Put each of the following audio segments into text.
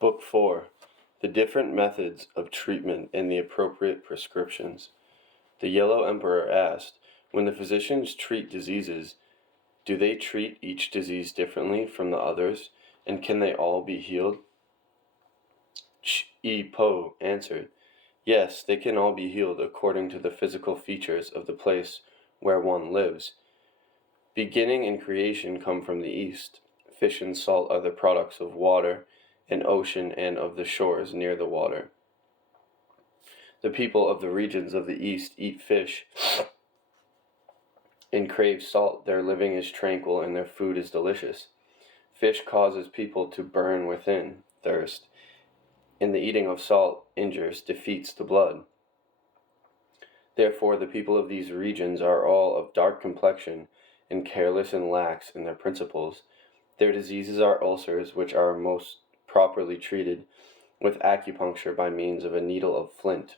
Book 4. The different methods of treatment and the appropriate prescriptions. The Yellow Emperor asked, when the physicians treat diseases, do they treat each disease differently from the others, and can they all be healed? Po answered, yes, they can all be healed according to the physical features of the place where one lives. Beginning and creation come from the east. Fish and salt are the products of water, and ocean and of the shores near the water. The people of the regions of the east eat fish and crave salt. Their living is tranquil and their food is delicious. Fish causes people to burn within, thirst, and the eating of salt injures, defeats the blood. Therefore the people of these regions are all of dark complexion, and careless and lax in their principles. Their diseases are ulcers, which are most properly treated with acupuncture by means of a needle of flint.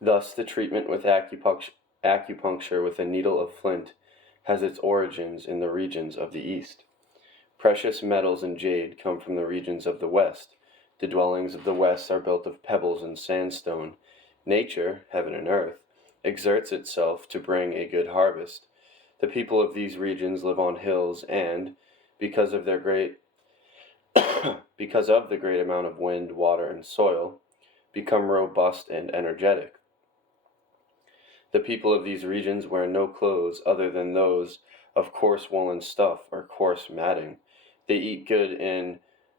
Thus the treatment with acupuncture with a needle of flint has its origins in the regions of the east. Precious metals and jade come from the regions of the west. The dwellings of the west are built of pebbles and sandstone. Nature, heaven and earth, exerts itself to bring a good harvest. The people of these regions live on hills and, because of the great amount of wind, water, and soil, become robust and energetic. The people of these regions wear no clothes other than those of coarse woolen stuff or coarse matting. They eat good and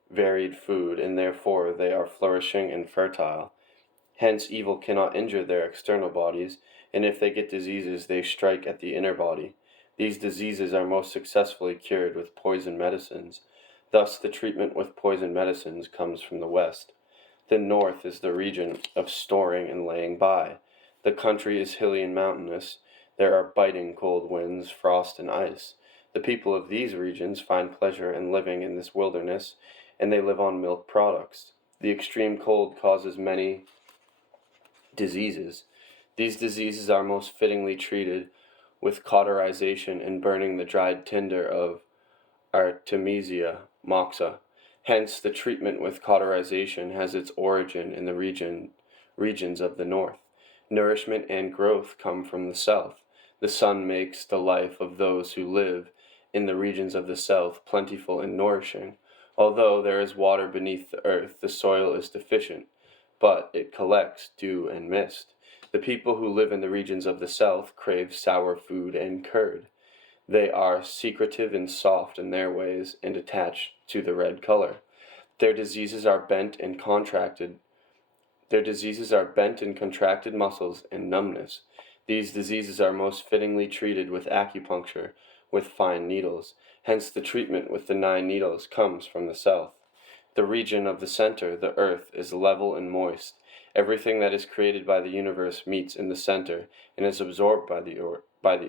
varied food, and therefore they are flourishing and fertile. Hence evil cannot injure their external bodies, and if they get diseases, they strike at the inner body. These diseases are most successfully cured with poison medicines. Thus the treatment with poison medicines comes from the west. The north is the region of storing and laying by. The country is hilly and mountainous. There are biting cold winds, frost, and ice. The people of these regions find pleasure in living in this wilderness, and they live on milk products. The extreme cold causes many diseases. These diseases are most fittingly treated with cauterization and burning the dried tinder of Artemisia moxa. Hence, the treatment with cauterization has its origin in the regions of the north. Nourishment and growth come from the south. The sun makes the life of those who live in the regions of the south plentiful and nourishing. Although there is water beneath the earth, the soil is deficient, but it collects dew and mist. The people who live in the regions of the south crave sour food and curd. They are secretive and soft in their ways, and attached to the red color. Their diseases are bent and contracted muscles and numbness. These diseases are most fittingly treated with acupuncture, with fine needles. Hence the treatment with the 9 needles comes from the south. The region of the center, the earth, is level and moist. Everything that is created by the universe meets in the center and is absorbed by the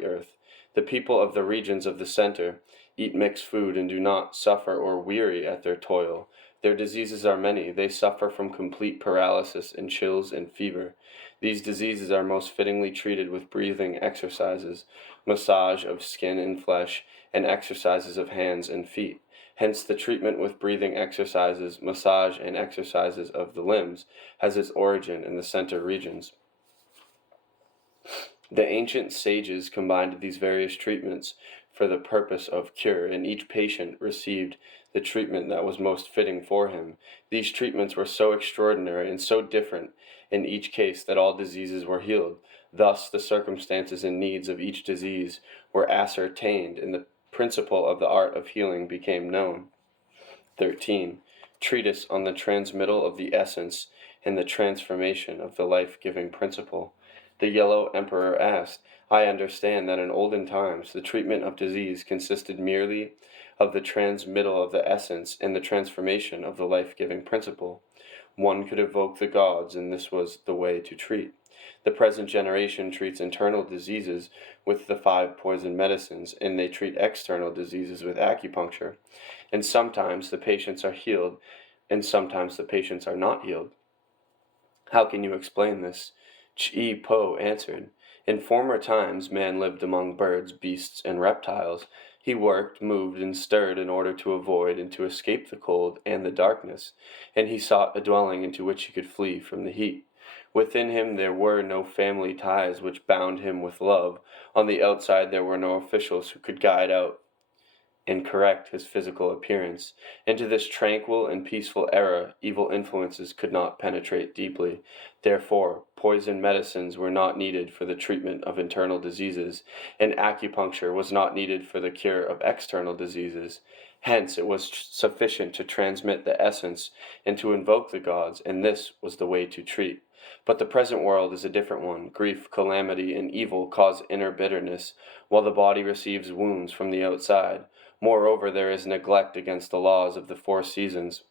earth. The people of the regions of the center eat mixed food and do not suffer or weary at their toil. Their diseases are many. They suffer from complete paralysis and chills and fever. These diseases are most fittingly treated with breathing exercises, massage of skin and flesh, and exercises of hands and feet. Hence the treatment with breathing exercises, massage, and exercises of the limbs has its origin in the center regions. The ancient sages combined these various treatments for the purpose of cure, and each patient received the treatment that was most fitting for him. These treatments were so extraordinary and so different in each case that all diseases were healed. Thus the circumstances and needs of each disease were ascertained, and the principle of the art of healing became known. 13. Treatise on the transmittal of the essence and the transformation of the life-giving principle. The Yellow Emperor asked, I understand that in olden times the treatment of disease consisted merely of the transmittal of the essence and the transformation of the life-giving principle. One could evoke the gods, and this was the way to treat. The present generation treats internal diseases with the 5 poison medicines, and they treat external diseases with acupuncture. And sometimes the patients are healed, and sometimes the patients are not healed. How can you explain this? Po answered, in former times man lived among birds, beasts, and reptiles. He worked, moved, and stirred in order to avoid and to escape the cold and the darkness, and he sought a dwelling into which he could flee from the heat. Within him there were no family ties which bound him with love. On the outside there were no officials who could guide out and correct his physical appearance. Into this tranquil and peaceful era, evil influences could not penetrate deeply. Therefore, poison medicines were not needed for the treatment of internal diseases, and acupuncture was not needed for the cure of external diseases. Hence, it was sufficient to transmit the essence and to invoke the gods, and this was the way to treat. But the present world is a different one. Grief, calamity, and evil cause inner bitterness, while the body receives wounds from the outside. Moreover, there is neglect against the laws of the four seasons.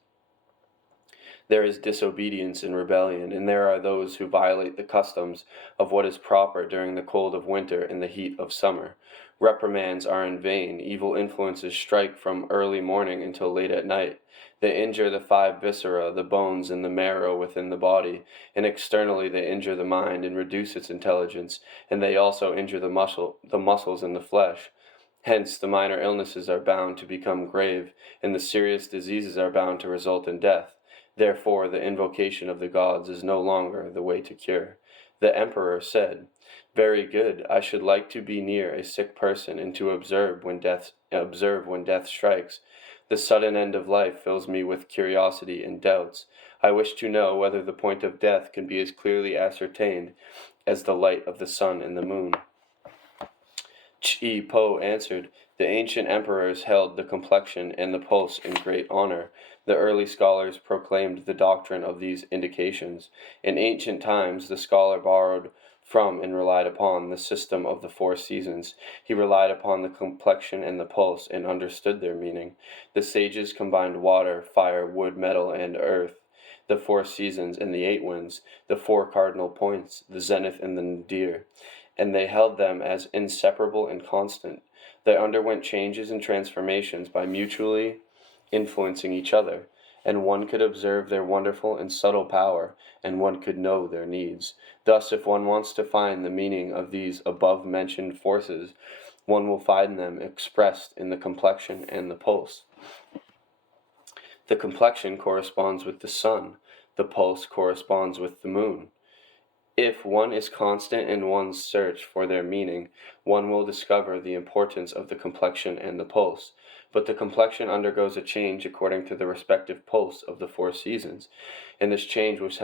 There is disobedience and rebellion, and there are those who violate the customs of what is proper during the cold of winter and the heat of summer. Reprimands are in vain. Evil influences strike from early morning until late at night. They injure the five viscera, the bones and the marrow within the body, and externally they injure the mind and reduce its intelligence, and they also injure the muscles and the flesh. Hence, the minor illnesses are bound to become grave, and the serious diseases are bound to result in death. Therefore, the invocation of the gods is no longer the way to cure. The emperor said, "Very good. I should like to be near a sick person and to observe when death strikes. The sudden end of life fills me with curiosity and doubts. I wish to know whether the point of death can be as clearly ascertained as the light of the sun and the moon." Chi Po answered, "The ancient emperors held the complexion and the pulse in great honor. The early scholars proclaimed the doctrine of these indications. In ancient times, the scholar borrowed from and relied upon the system of the four seasons. He relied upon the complexion and the pulse and understood their meaning. The sages combined water, fire, wood, metal, and earth, the four seasons and the eight winds, the four cardinal points, the zenith and the nadir, and they held them as inseparable and constant. They underwent changes and transformations by mutually influencing each other, and one could observe their wonderful and subtle power, and one could know their needs. Thus, if one wants to find the meaning of these above-mentioned forces, one will find them expressed in the complexion and the pulse. The complexion corresponds with the sun, the pulse corresponds with the moon. If one is constant in one's search for their meaning, one will discover the importance of the complexion and the pulse. But the complexion undergoes a change according to the respective pulse of the four seasons, and this change was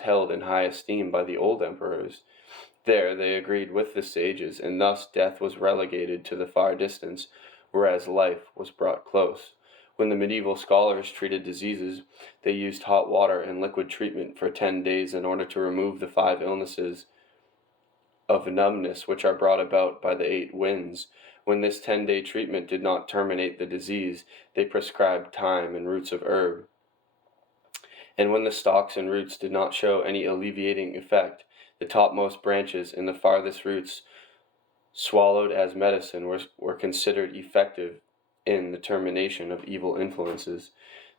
held in high esteem by the old emperors. There they agreed with the sages, and thus death was relegated to the far distance, whereas life was brought close. When the medieval scholars treated diseases, they used hot water and liquid treatment for 10 days in order to remove the 5 illnesses of numbness which are brought about by the 8 winds. When this 10-day treatment did not terminate the disease, they prescribed thyme and roots of herb. And when the stalks and roots did not show any alleviating effect, the topmost branches and the farthest roots, swallowed as medicine, were considered effective in the termination of evil influences.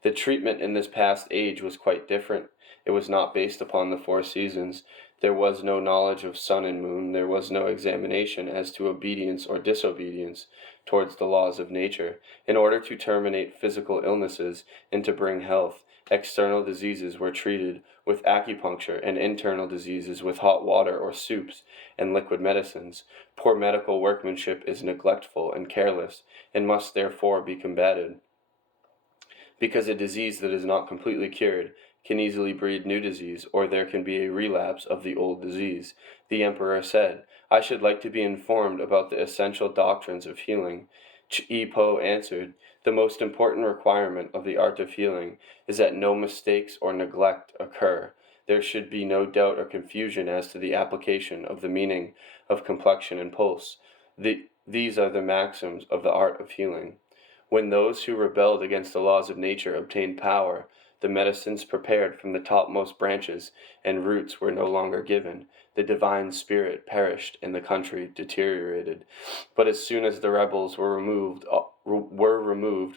The treatment in this past age was quite different. It was not based upon the four seasons. There was no knowledge of sun and moon. There was no examination as to obedience or disobedience towards the laws of nature. In order to terminate physical illnesses and to bring health, external diseases were treated with acupuncture, and internal diseases with hot water or soups and liquid medicines. Poor medical workmanship is neglectful and careless, and must therefore be combated, because a disease that is not completely cured can easily breed new disease, or there can be a relapse of the old disease. The emperor said, "I should like to be informed about the essential doctrines of healing." Chi Po answered, "The most important requirement of the art of healing is that no mistakes or neglect occur. There should be no doubt or confusion as to the application of the meaning of complexion and pulse. These are the maxims of the art of healing. When those who rebelled against the laws of nature obtained power, the medicines prepared from the topmost branches and roots were no longer given. The divine spirit perished and the country deteriorated. But as soon as the rebels were removed,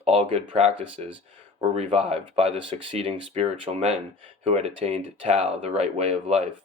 all good practices were revived by the succeeding spiritual men who had attained Tao, the right way of life.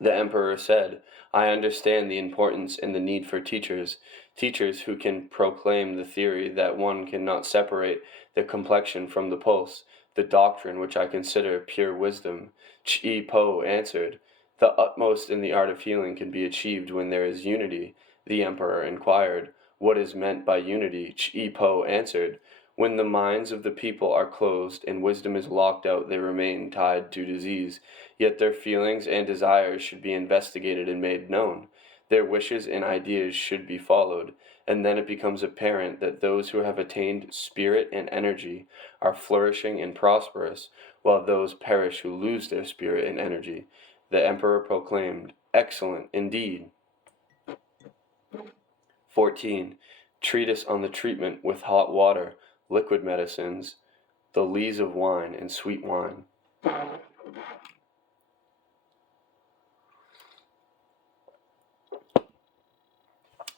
The emperor said, I understand the importance and the need for teachers who can proclaim the theory that one cannot separate the complexion from the pulse, the doctrine which I consider pure wisdom. Chi Po answered, the utmost in the art of healing can be achieved when there is unity. The emperor inquired, what is meant by unity? Chi Po answered, when the minds of the people are closed and wisdom is locked out, they remain tied to disease. Yet their feelings and desires should be investigated and made known. Their wishes and ideas should be followed, and then it becomes apparent that those who have attained spirit and energy are flourishing and prosperous, while those perish who lose their spirit and energy. The emperor proclaimed, excellent indeed. 14. Treatise on the treatment with hot water, liquid medicines, the lees of wine and sweet wine.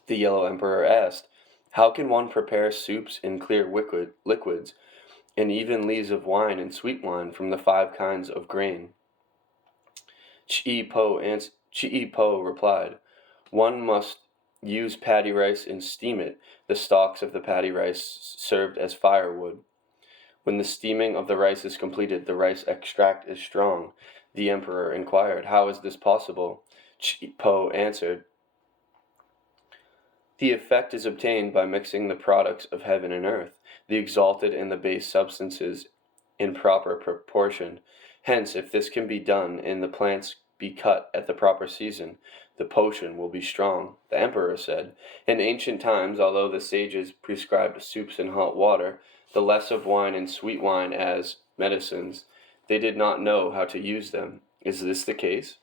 The yellow emperor asked, how can one prepare soups and clear liquids, and even lees of wine and sweet wine from the 5 kinds of grain? Chi Po replied, one must use paddy rice and steam it. The stalks of the paddy rice served as firewood. When the steaming of the rice is completed, the rice extract is strong. The emperor inquired, how is this possible? Chi Po answered, the effect is obtained by mixing the products of heaven and earth, the exalted and the base substances, in proper proportion. Hence, if this can be done and the plants be cut at the proper season, the potion will be strong. The emperor said, in ancient times, although the sages prescribed soups and hot water, the less of wine and sweet wine as medicines, they did not know how to use them. Is this the case?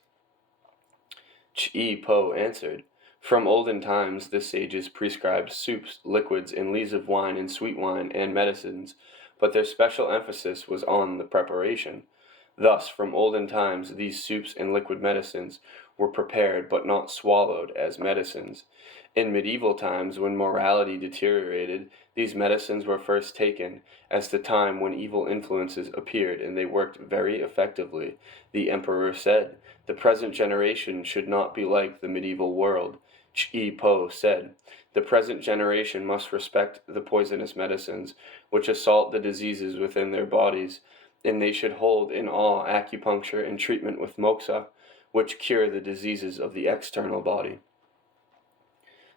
Chi Po answered, from olden times the sages prescribed soups, liquids, and lees of wine and sweet wine and medicines, but their special emphasis was on the preparation. Thus, from olden times these soups and liquid medicines were prepared but not swallowed as medicines. In medieval times, when morality deteriorated, these medicines were first taken, as the time when evil influences appeared, and they worked very effectively. The emperor said, the present generation should not be like the medieval world. Chi Po said, the present generation must respect the poisonous medicines which assault the diseases within their bodies, and they should hold in awe acupuncture and treatment with moxa, which cure the diseases of the external body.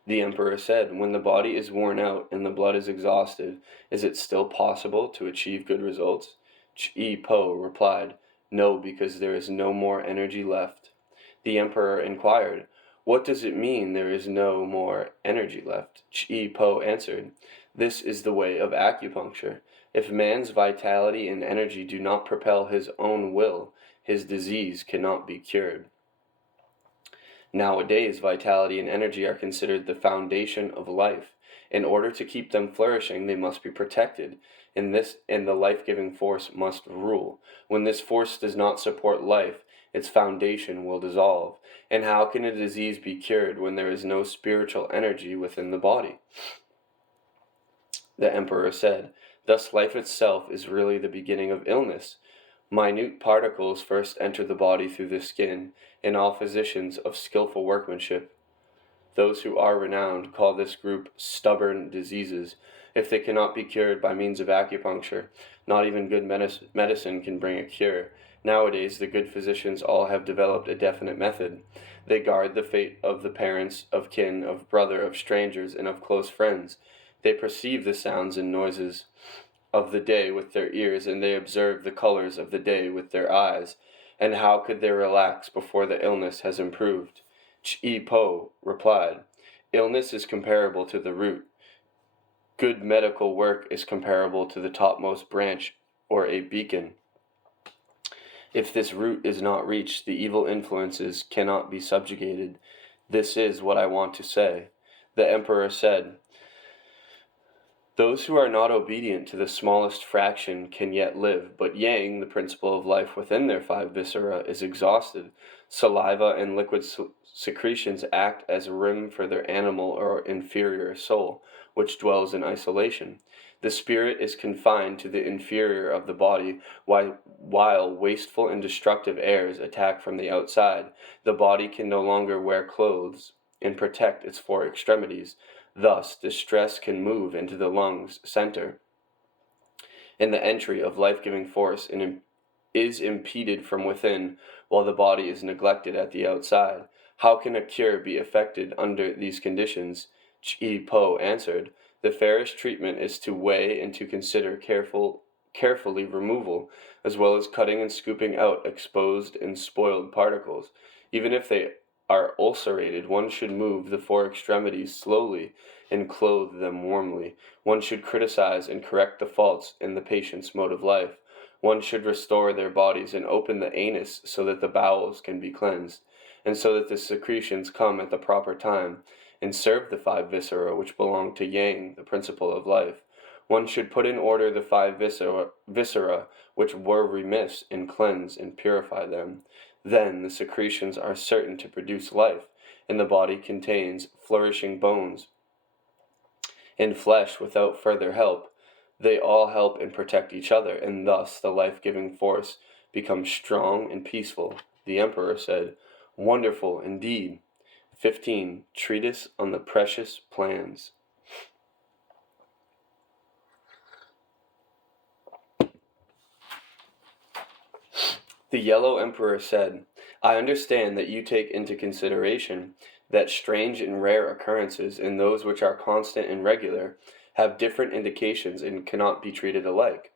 The emperor said, when the body is worn out and the blood is exhausted, is it still possible to achieve good results? Chi Po replied, no, because there is no more energy left. The emperor inquired, what does it mean there is no more energy left? Chi Po answered, this is the way of acupuncture. If man's vitality and energy do not propel his own will, his disease cannot be cured. Nowadays, vitality and energy are considered the foundation of life. In order to keep them flourishing, they must be protected, and the life-giving force must rule. When this force does not support life, its foundation will dissolve. And how can a disease be cured when there is no spiritual energy within the body? The emperor said, thus life itself is really the beginning of illness. Minute particles first enter the body through the skin, and all physicians of skillful workmanship, those who are renowned, call this group stubborn diseases. If they cannot be cured by means of acupuncture, not even good medicine can bring a cure. Nowadays, the good physicians all have developed a definite method. They guard the fate of the parents, of kin, of brother, of strangers, and of close friends. They perceive the sounds and noises of the day with their ears, and they observe the colors of the day with their eyes. And how could they relax before the illness has improved? Chi Po replied, illness is comparable to the root. Good medical work is comparable to the topmost branch or a beacon. If this root is not reached, the evil influences cannot be subjugated. This is what I want to say. The emperor said, those who are not obedient to the smallest fraction can yet live, but yang, the principle of life within their 5 viscera, is exhausted. Saliva and liquid secretions act as a rim for their animal or inferior soul, which dwells in isolation. The spirit is confined to the inferior of the body, while wasteful and destructive airs attack from the outside. The body can no longer wear clothes and protect its four extremities. Thus, distress can move into the lungs center, and the entry of life-giving force is impeded from within, while the body is neglected at the outside. How can a cure be effected under these conditions? Chi Po answered, the fairest treatment is to weigh and to consider carefully removal, as well as cutting and scooping out exposed and spoiled particles. Even if they are ulcerated, one should move the four extremities slowly and clothe them warmly. One should criticize and correct the faults in the patient's mode of life. One should restore their bodies and open the anus so that the bowels can be cleansed, and so that the secretions come at the proper time, and serve the five viscera which belong to Yang, the principle of life. One should put in order the five viscera which were remiss, and cleanse and purify them. Then the secretions are certain to produce life, and the body contains flourishing bones and flesh without further help. They all help and protect each other, and thus the life-giving force becomes strong and peaceful. The emperor said, wonderful indeed. 15. Treatise on the Precious Plans. The Yellow Emperor said, I understand that you take into consideration that strange and rare occurrences and those which are constant and regular have different indications and cannot be treated alike.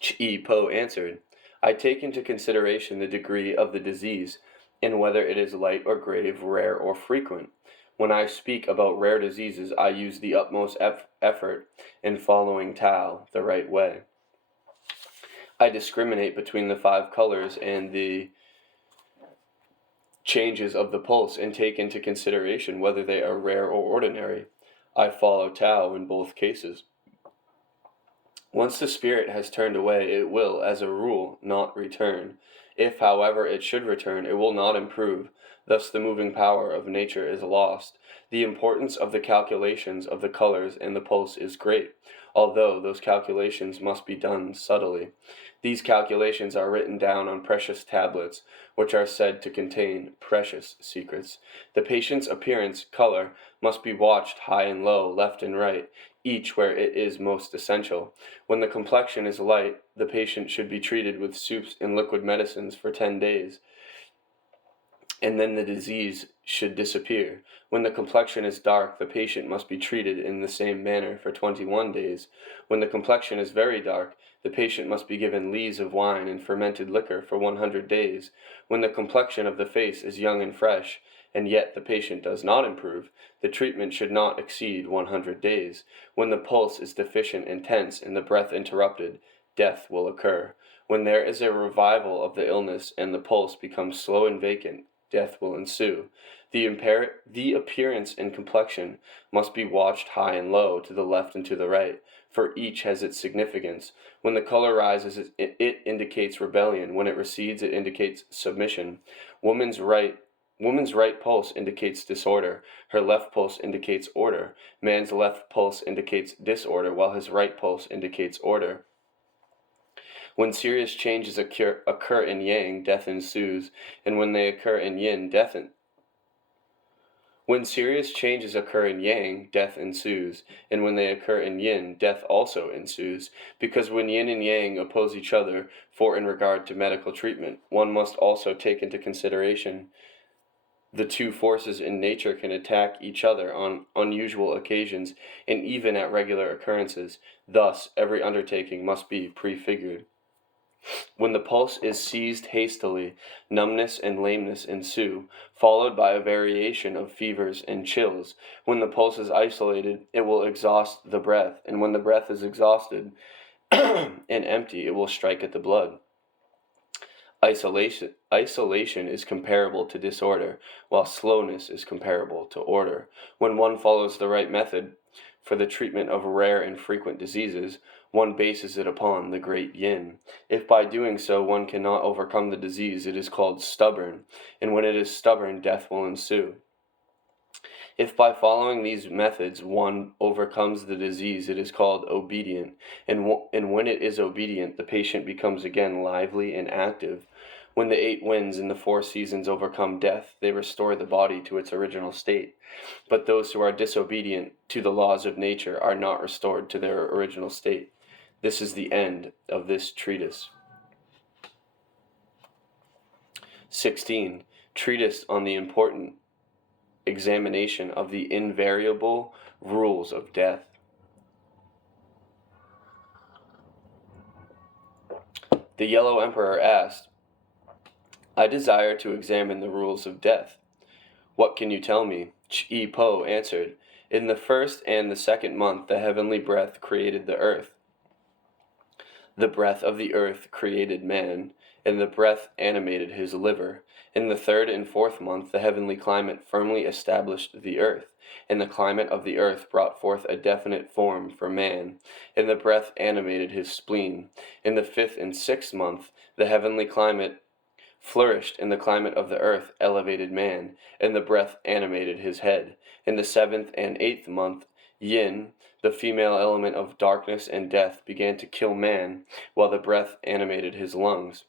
Chi Po answered, I take into consideration the degree of the disease, and whether it is light or grave, rare or frequent. When I speak about rare diseases, I use the utmost effort in following Tao the right way. I discriminate between the five colors and the changes of the pulse and take into consideration whether they are rare or ordinary. I follow Tao in both cases. Once the spirit has turned away, it will, as a rule, not return. If, however, it should return, it will not improve. Thus the moving power of nature is lost. The importance of the calculations of the colors and the pulse is great, although those calculations must be done subtly. These calculations are written down on precious tablets, which are said to contain precious secrets. The patient's appearance, color, must be watched high and low, left and right, each where it is most essential. When the complexion is light, the patient should be treated with soups and liquid medicines for 10 days, and then the disease should disappear. When the complexion is dark, the patient must be treated in the same manner for 21 days. When the complexion is very dark, the patient must be given lees of wine and fermented liquor for 100 days. When the complexion of the face is young and fresh, and yet the patient does not improve, the treatment should not exceed 100 days. When the pulse is deficient and tense and the breath interrupted, death will occur. When there is a revival of the illness and the pulse becomes slow and vacant, death will ensue. The appearance and complexion must be watched high and low, to the left and to the right, for each has its significance. When the color rises, it indicates rebellion. When it recedes, it indicates submission. Woman's right pulse indicates disorder. Her left pulse indicates order. Man's left pulse indicates disorder, while his right pulse indicates order. When serious changes occur in Yang, death ensues, and when they occur in Yin, When serious changes occur in Yang, death ensues, and when they occur in Yin, death also ensues, because when Yin and Yang oppose each other, for in regard to medical treatment, one must also take into consideration the two forces in nature can attack each other on unusual occasions and even at regular occurrences. Thus, every undertaking must be prefigured. When the pulse is seized hastily, numbness and lameness ensue, followed by a variation of fevers and chills. When the pulse is isolated, it will exhaust the breath, and when the breath is exhausted and empty, it will strike at the blood. Isolation is comparable to disorder, while slowness is comparable to order. When one follows the right method for the treatment of rare and frequent diseases, one bases it upon the great Yin. If by doing so one cannot overcome the disease, it is called stubborn, and when it is stubborn, death will ensue. If by following these methods one overcomes the disease, it is called obedient, and when it is obedient, the patient becomes again lively and active. When the 8 winds and the 4 seasons overcome death, they restore the body to its original state. But those who are disobedient to the laws of nature are not restored to their original state. This is the end of this treatise. 16. Treatise on the important examination of the invariable rules of death. The Yellow Emperor asked, I desire to examine the rules of death. What can you tell me? Chi Po answered, In the first and the second month the heavenly breath created the earth. The breath of the earth created man, and the breath animated his liver. In the third and fourth month the heavenly climate firmly established the earth, and the climate of the earth brought forth a definite form for man, and the breath animated his spleen. In the fifth and sixth month the heavenly climate flourished, and the climate of the earth elevated man, and the breath animated his head. In the seventh and eighth month Yin, the female element of darkness and death, began to kill man, while the breath animated his lungs.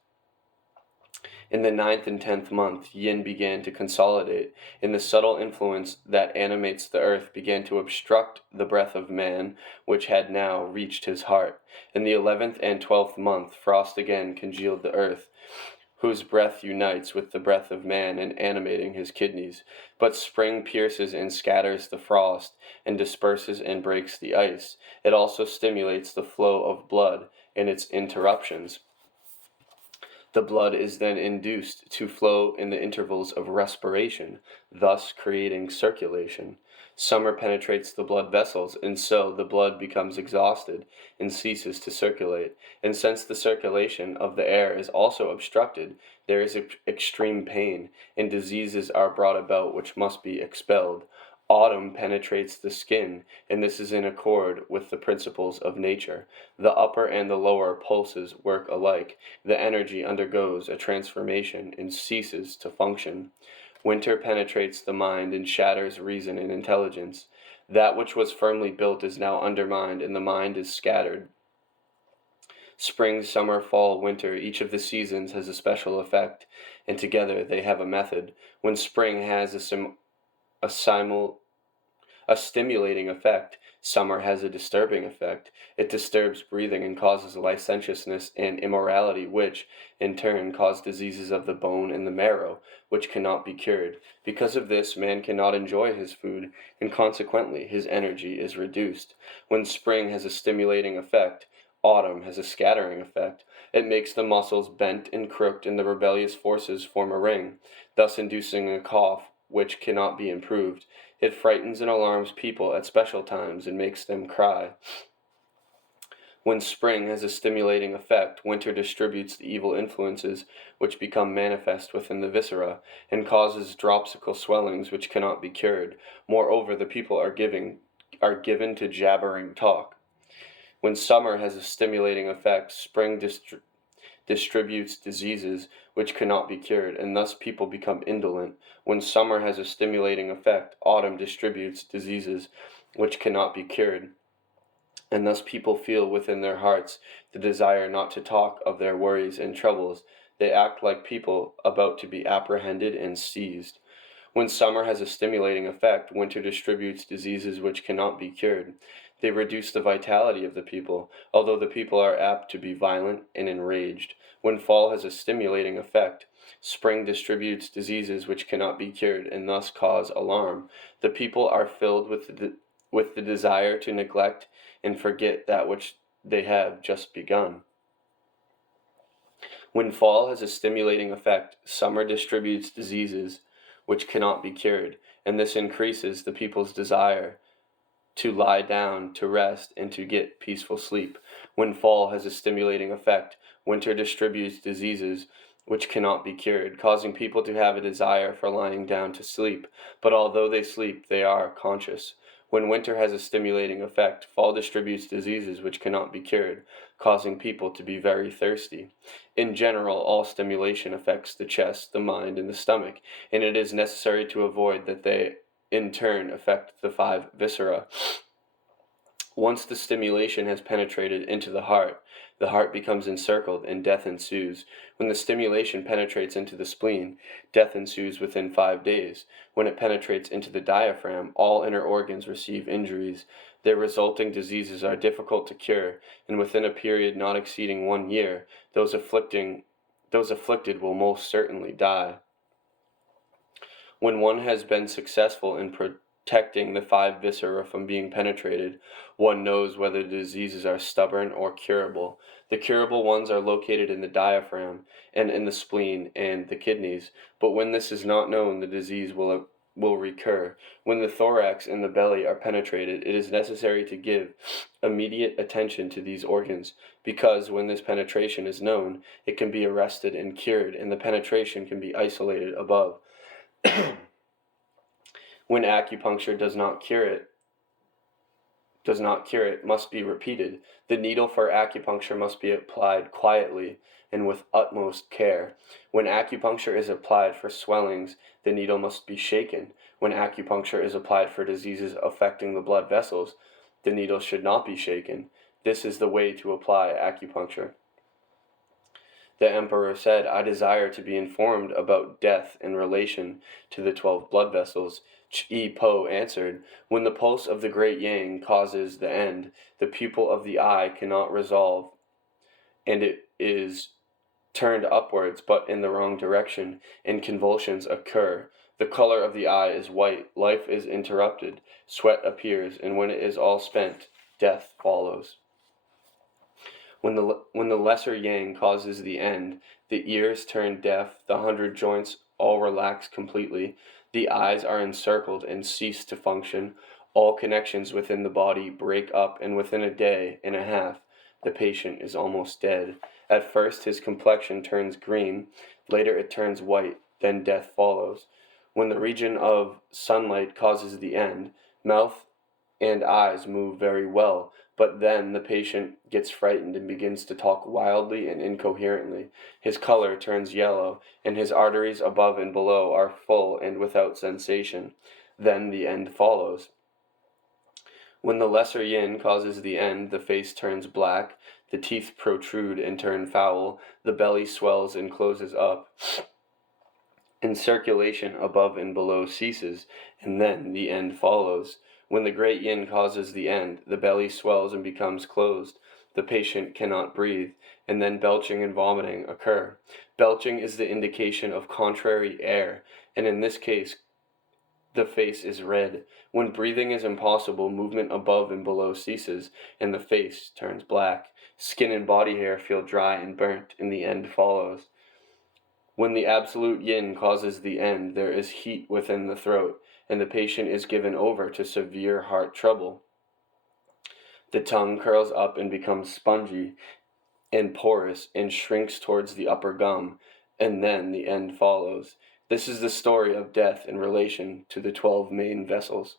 In the 9th and 10th month, Yin began to consolidate, and the subtle influence that animates the earth began to obstruct the breath of man, which had now reached his heart. In the 11th and 12th month, frost again congealed the earth, whose breath unites with the breath of man in animating his kidneys. But spring pierces and scatters the frost, and disperses and breaks the ice. It also stimulates the flow of blood in its interruptions. The blood is then induced to flow in the intervals of respiration, thus creating circulation. Summer penetrates the blood vessels, and so the blood becomes exhausted and ceases to circulate. And since the circulation of the air is also obstructed, there is extreme pain, and diseases are brought about which must be expelled. Autumn penetrates the skin, and this is in accord with the principles of nature. The upper and the lower pulses work alike. The energy undergoes a transformation and ceases to function. Winter penetrates the mind and shatters reason and intelligence. That which was firmly built is now undermined, and the mind is scattered. Spring, summer, fall, winter, each of the seasons has a special effect, and together they have a method. When spring has a stimulating effect, summer has a disturbing effect. It disturbs breathing and causes licentiousness and immorality, which, in turn, cause diseases of the bone and the marrow, which cannot be cured. Because of this, man cannot enjoy his food, and consequently his energy is reduced. When spring has a stimulating effect, autumn has a scattering effect. It makes the muscles bent and crooked, and the rebellious forces form a ring, thus inducing a cough which cannot be improved. It frightens and alarms people at special times and makes them cry. When spring has a stimulating effect, winter distributes the evil influences which become manifest within the viscera, and causes dropsical swellings which cannot be cured. Moreover, the people are given to jabbering talk. When summer has a stimulating effect, spring distributes diseases which cannot be cured, and thus people become indolent. When summer has a stimulating effect, autumn distributes diseases which cannot be cured, and thus people feel within their hearts the desire not to talk of their worries and troubles. They act like people about to be apprehended and seized. When summer has a stimulating effect, winter distributes diseases which cannot be cured. They reduce the vitality of the people, although the people are apt to be violent and enraged. When fall has a stimulating effect, spring distributes diseases which cannot be cured, and thus cause alarm. The people are filled with the desire to neglect and forget that which they have just begun. When fall has a stimulating effect, summer distributes diseases which cannot be cured, and this increases the people's desire to lie down, to rest, and to get peaceful sleep. When fall has a stimulating effect, winter distributes diseases which cannot be cured, causing people to have a desire for lying down to sleep, but although they sleep, they are conscious. When winter has a stimulating effect, fall distributes diseases which cannot be cured, causing people to be very thirsty. In general, all stimulation affects the chest, the mind, and the stomach, and it is necessary to avoid that they in turn affect the 5 viscera. Once the stimulation has penetrated into the heart becomes encircled and death ensues. When the stimulation penetrates into the spleen, death ensues within 5 days. When it penetrates into the diaphragm, all inner organs receive injuries. Their resulting diseases are difficult to cure, and within a period not exceeding 1 year, those afflicted will most certainly die. When one has been successful in protecting the 5 viscera from being penetrated, one knows whether the diseases are stubborn or curable. The curable ones are located in the diaphragm and in the spleen and the kidneys, but when this is not known, the disease will recur. When the thorax and the belly are penetrated, it is necessary to give immediate attention to these organs, because when this penetration is known, it can be arrested and cured, and the penetration can be isolated above. When acupuncture does not cure it, must be repeated. The needle for acupuncture must be applied quietly and with utmost care. When acupuncture is applied for swellings, the needle must be shaken. When acupuncture is applied for diseases affecting the blood vessels, the needle should not be shaken. This is the way to apply acupuncture. The emperor said, "I desire to be informed about death in relation to the 12 blood vessels." Ch'i Po answered, "When the pulse of the great yang causes the end, the pupil of the eye cannot resolve, and it is turned upwards but in the wrong direction, and convulsions occur. The color of the eye is white, life is interrupted, sweat appears, and when it is all spent, death follows. When the lesser yang causes the end, the ears turn deaf, the 100 joints all relax completely, the eyes are encircled and cease to function, all connections within the body break up, and within a day and a half, the patient is almost dead. At first his complexion turns green, later it turns white, then death follows. When the region of sunlight causes the end, mouth and eyes move very well, but then the patient gets frightened and begins to talk wildly and incoherently. His color turns yellow, and his arteries above and below are full and without sensation. Then the end follows. When the lesser yin causes the end, the face turns black, the teeth protrude and turn foul, the belly swells and closes up, and circulation above and below ceases, and then the end follows. When the great yin causes the end, the belly swells and becomes closed. The patient cannot breathe, and then belching and vomiting occur. Belching is the indication of contrary air, and in this case, the face is red. When breathing is impossible, movement above and below ceases, and the face turns black. Skin and body hair feel dry and burnt, and the end follows. When the absolute yin causes the end, there is heat within the throat, and the patient is given over to severe heart trouble. The tongue curls up and becomes spongy and porous and shrinks towards the upper gum, and then the end follows. This is the story of death in relation to the 12 main vessels.